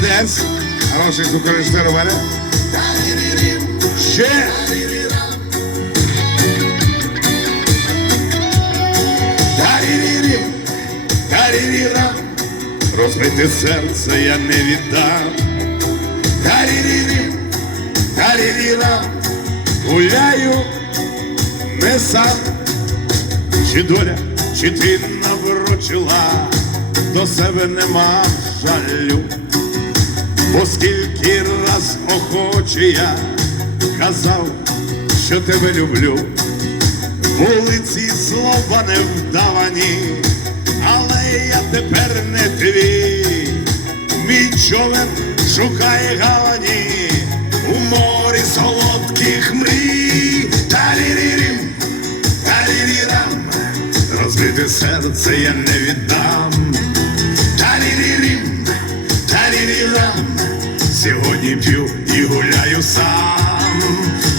Молодець. Хороший звукорежисер у мене. Ще. Розбите серце я не віддам. Тарірірім, тарірірам. Гуляю не сам. Чи доля, чи ти наврочила, до себе нема жалю. Бо скільки раз охоче я казав, що тебе люблю. Вулиці слова не вдавані, але я тепер не твій. Мій човен шукає гавані у морі солодких мрій. Тарірірім, тарірірам, розбите серце я не віддам. Сьогодні п'ю і гуляю сам.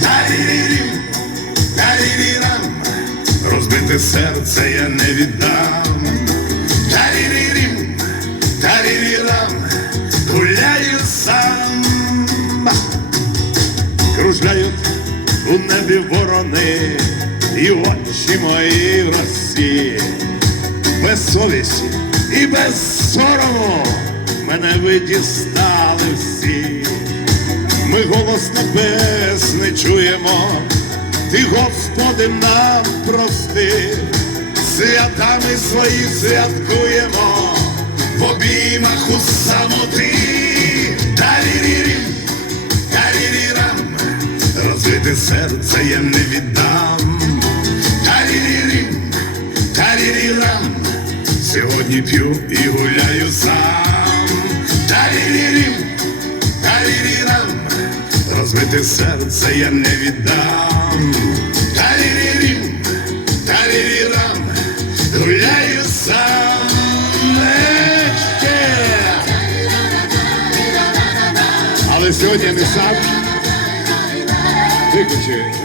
Тарірірім, тарірірам, розбите серце я не віддам. Тарірірім, тарірірам, гуляю сам. Кружляють у небі ворони, і очі мої в росі. Без совісті і без сорому мене ви дістали всі. Голос небес не чуємо, ти, Господи, нам прости, святами свої святкуємо, в обіймах у самоти. Тарірірім, тарірірам, розбите серце я не віддам. Тарірірім, тарірірам, сьогодні п'ю і гуляю сам. Розбите серце я не віддам. Тарірірім, тарірірам, гуляю сам. Але сьогодні не сам. Виключи.